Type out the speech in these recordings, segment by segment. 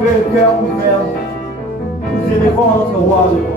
lever le cœur ouvert. Nous élevons notre roi de gloire.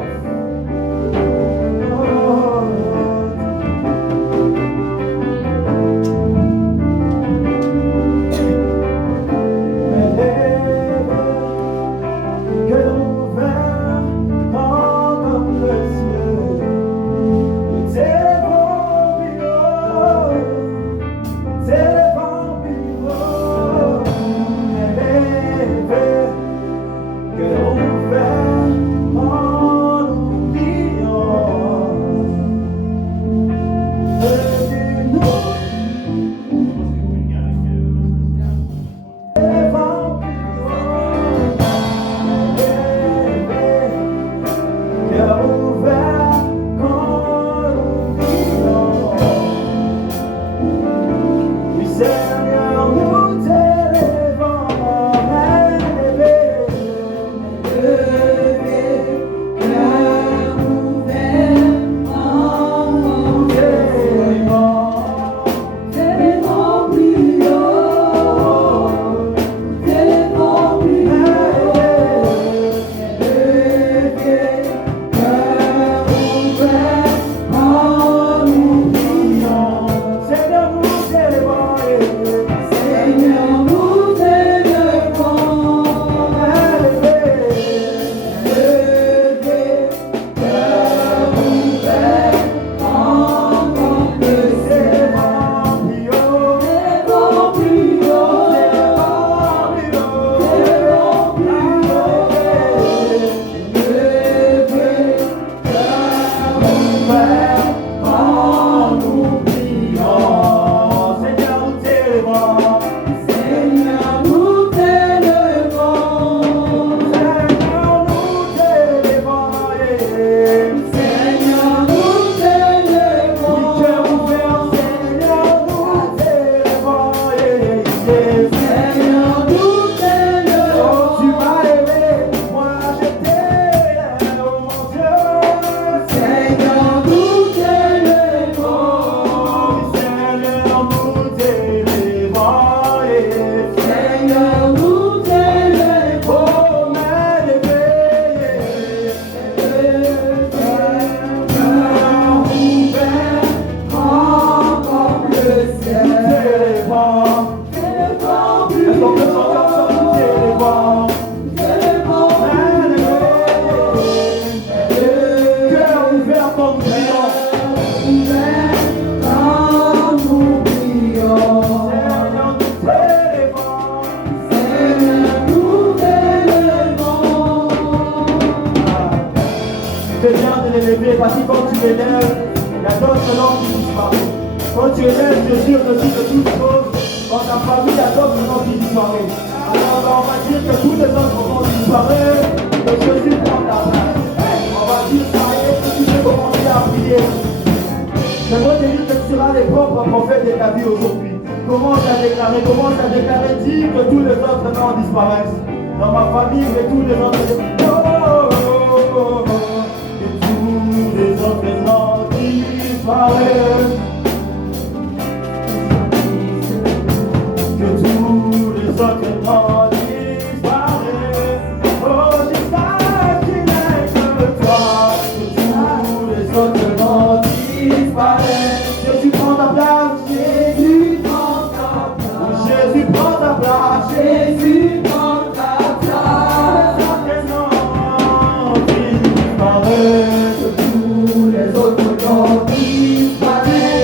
Parce que quand tu l'élèves, il y a d'autres noms qui disparaissent. Quand tu élèves Jésus au-dessus de toutes choses, dans ta famille, il y a d'autres noms qui disparaissent. Alors on va dire que tous les autres noms disparaissent, et Jésus prend ta place. On va dire ça y est, que tu peux commencer à prier. J'aimerais te dire que tu seras les propres prophètes de ta vie aujourd'hui. Commence à déclarer, dis que tous les autres noms disparaissent. Dans ma famille, que tous les autres les autres noms disparaissent. Que tous les autres noms disparaissent. Oh, j'espère qu'il n'est que toi. Que tous les autres noms disparaissent. Jésus prend ta place. Jésus prend ta place. Jésus prend ta place. Jésus prend ta place. Les autres noms disparaissent. Les autres noms disparaissent.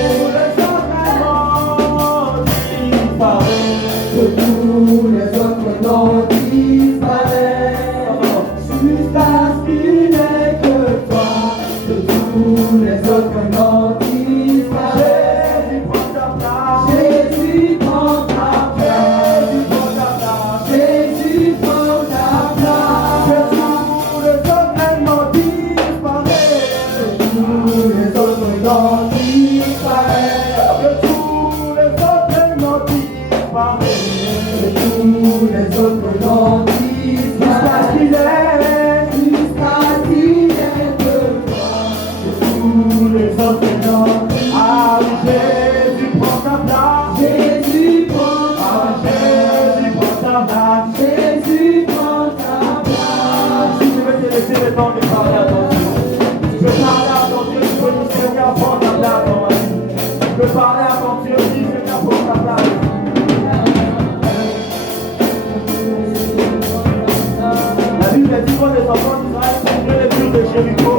quand les enfants d'Israël couvraient les murs de Jéricho,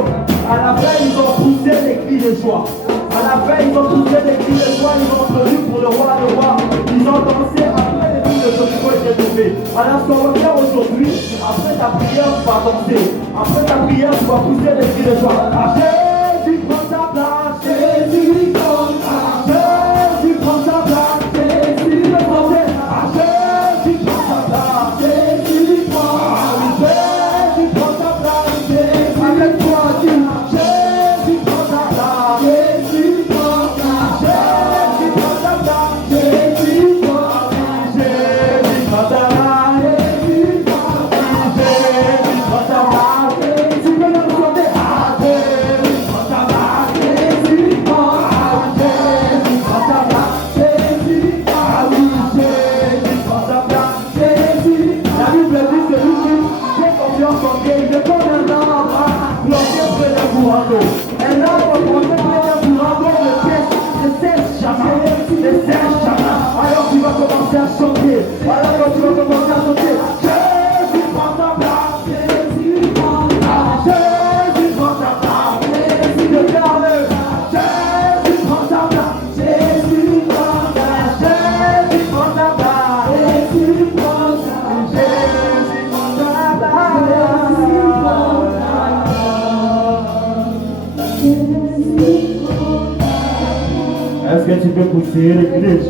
à la fin ils ont poussé des cris de joie. À la fin ils ont poussé des cris de joie, ils ont pleuré pour le roi des rois. Ils ont dansé après les murs de Jéricho étaient tombés. Alors ce qu'on va faire aujourd'hui, après ta prière tu vas danser. Après ta prière tu vas pousser des cris de joie. Jésus prend sa place, Jésus prend sa place, Jésus prend sa place, Jésus prend sa place. Jésus prend sa place, Jésus prend sa place, avec toi Dieu. Jésus prend sa place, Jésus prend sa place, Jésus prend sa place, Jésus prend sa place, Jésus prend sa place, Jésus prend sa place, tu peux le chanter. Jésus prend sa place, Jésus prend sa place, Jésus prend sa place, Jésus. La Bible dit que lui qui fait confiance en Dieu, il est comme un arbre planté près d'un courant d'eau. Un arbre planté près d'un courant d'eau ne cesse jamais, ne cesse jamais. Alors tu vas commencer à chanter, alors quand tu vas commencer à chanter, Jésus prend sa place, Jésus prend sa place, Jésus prend sa place, Jésus déclare, Jésus prend sa place, Jésus prend sa place, Jésus prend sa place, Jésus prend sa place, Jésus prend sa place, Jésus prend sa place. Est-ce que tu peux pousser l'église?